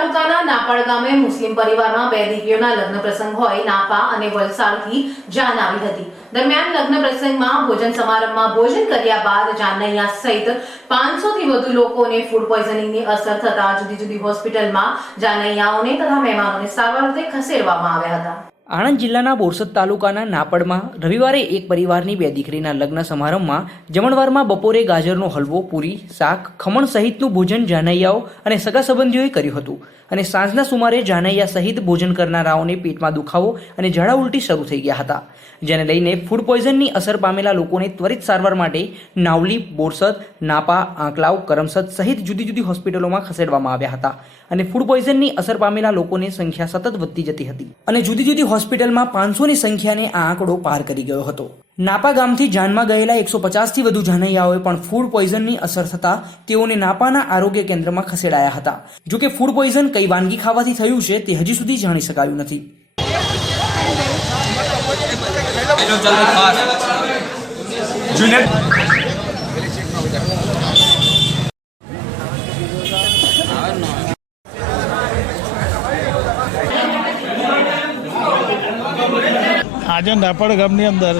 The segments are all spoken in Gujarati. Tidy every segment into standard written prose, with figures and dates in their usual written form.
તાલુકાના નાપાડ ગામે મુસ્લિમ પરિવારમાં 2 દીકરીઓના લગ્ન પ્રસંગ હોય નાપા અને વલસાડથી જાન આવી હતી। દરમિયાન લગ્ન પ્રસંગમાં ભોજન સમારંભમાં ભોજન કર્યા બાદ જાનૈયા સહિત 500 થી વધુ લોકોને ફૂડ પોઈઝનિંગની અસર થતા જુદી જુદી હોસ્પિટલમાં જાનૈયાઓને તથા મહેમાનોને સારવાર અર્થે ખસેડવામાં આવ્યા હતા। આણંદ જિલ્લાના બોરસદ તાલુકાના નાપડમાં રવિવારે એક પરિવારની 2 દીકરીના લગ્ન સમારંભમાં જમણવારમાં બપોરે ગાજરનો હલવો, પૂરી, શાક, ખમણ સહિતનું ભોજન જાનૈયાઓ અને સગા સંબંધીઓએ કર્યું હતું અને સાંજના સુમારે જાનૈયા સહિત ભોજન કરનારાઓને પેટમાં દુખાવો અને ઝાડા ઉલટી શરૂ થઈ ગયા હતા, જેને લઈને ફૂડ પોઈઝનની અસર પામેલા લોકોને ત્વરિત સારવાર માટે નાવલી, બોરસદ, નાપા, આંકલાવ, કરમસદ સહિત જુદી જુદી હોસ્પિટલોમાં ખસેડવામાં આવ્યા હતા અને ફૂડ પોઈઝનની અસર પામેલા લોકોની સંખ્યા સતત વધતી જતી હતી અને જુદી જુદી હોસ્પિટલમાં 500ની સંખ્યાને આ આંકડો પાર કરી ગયો હતો। નાપા ગામથી જાનમાં ગયેલા 150 થી વધુ જાનૈયાઓએ પણ ફૂડ પોઈઝનની અસર થતા તેઓને નાપાના આરોગ્ય કેન્દ્રમાં ખસેડાયા હતા। જોકે ફૂડ પોઈઝન કઈ વાનગી ખાવાથી થયું છે તે હજી સુધી જાણી શકાયું નથી। આજે નાપાડ ગામની અંદર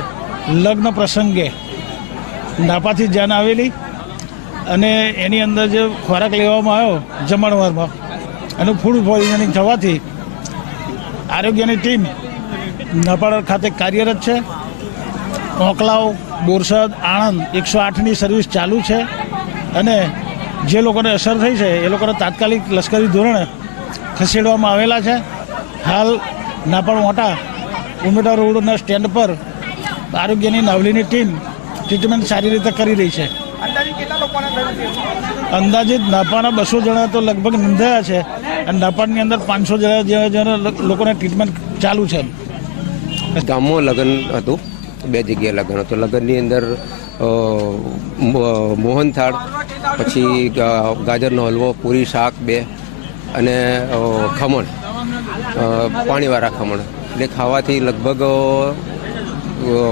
લગ્ન પ્રસંગે નાપાથી જાન આવેલી અને એની અંદર જે ખોરાક લેવામાં આવ્યો જમણવારમાં અને ફૂડ પોઈઝનિંગ થવાથી આરોગ્યની ટીમ નાપાડ ખાતે કાર્યરત છે। ઓંકલાવ, બોરસદ, આણંદ 108ની સર્વિસ ચાલુ છે અને જે લોકોને અસર થઈ છે એ લોકોને તાત્કાલિક લશ્કરી ધોરણે ખસેડવામાં આવેલા છે। હાલ નાપાડ મોટા ઉમેદવાર રોડના સ્ટેન્ડ પર આરોગ્યની નાવલીની ટીમ ટ્રીટમેન્ટ સારી રીતે કરી રહી છે। અંદાજિત નાપાના 200 જણા તો લગભગ નોંધાયા છે અને નાપાડની અંદર 500 જેવા લોકોને ટ્રીટમેન્ટ ચાલુ છે। ગામમાં લગ્ન હતું, 2 જગ્યાએ લગ્ન હતું। લગ્નની અંદર મોહનથાળ, પછી ગાજરનો હલવો, પૂરી, શાક 2 અને ખમણ, પાણીવાળા ખમણ એટલે ખાવાથી લગભગ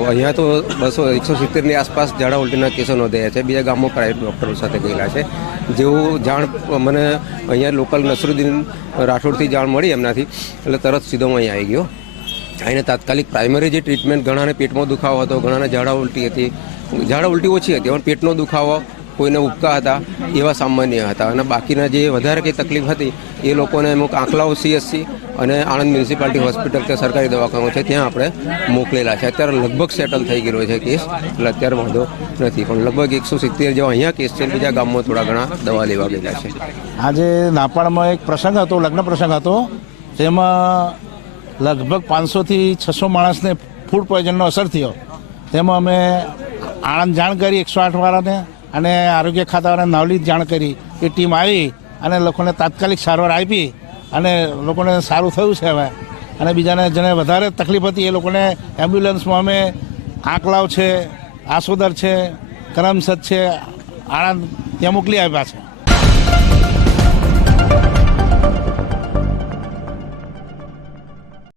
અહીંયા તો 170ની આસપાસ ઝાડા ઉલટીના કેસો નોંધાયા છે। બીજા ગામમાં પ્રાઇવેટ ડૉક્ટરો સાથે ગયેલા છે। જેવું જાણ મને અહીંયા લોકલ નસરુદ્દીન રાઠોડથી જાણ મળી એમનાથી એટલે તરત સીધો અહીંયા આવી ગયો। આને તાત્કાલિક પ્રાઇમરી જે ટ્રીટમેન્ટ, ઘણાને પેટમાં દુખાવો હતો, ઘણાને ઝાડા ઉલટી હતી, ઝાડા ઉલટી ઓછી હતી પણ પેટનો દુખાવો, કોઈને ઉબકા હતા, એવા સામાન્ય હતા અને બાકીના જે વધારે કંઈ તકલીફ હતી એ લોકોને અમુક આંકલાવ CSC અને આણંદ મ્યુનિસિપાલિટી હોસ્પિટલ કે સરકારી દવાખાનું છે ત્યાં આપણે મોકલેલા છે। અત્યારે લગભગ સેટલ થઈ ગયેલો છે કેસ, એટલે અત્યારે વાંધો નથી પણ લગભગ 170 જેવા અહીંયા કેસ છે। બીજા ગામમાં થોડા ઘણા દવા લેવા ગયેલા છે। આજે નાપાડમાં એક પ્રસંગ હતો, લગ્ન પ્રસંગ હતો, તેમાં લગભગ 500 થી 600 માણસને ફૂડ પોઈઝનનો અસર થયો। તેમાં અમે આણંદ જાણ કરી 108 વાળાને અને આરોગ્ય ખાતાવાળાને નાવલી જાણ કરી, એ ટીમ આવી અને લોકોને તાત્કાલિક સારવાર આપી અને લોકોને સારું થયું છે હવે। અને બીજાને જેને વધારે તકલીફ હતી એ લોકોને એમ્બ્યુલન્સમાં અમે આંકલાવ છે, આસોદર છે, કરમસદ છે, આણંદ ત્યાં મોકલી આપ્યા છે।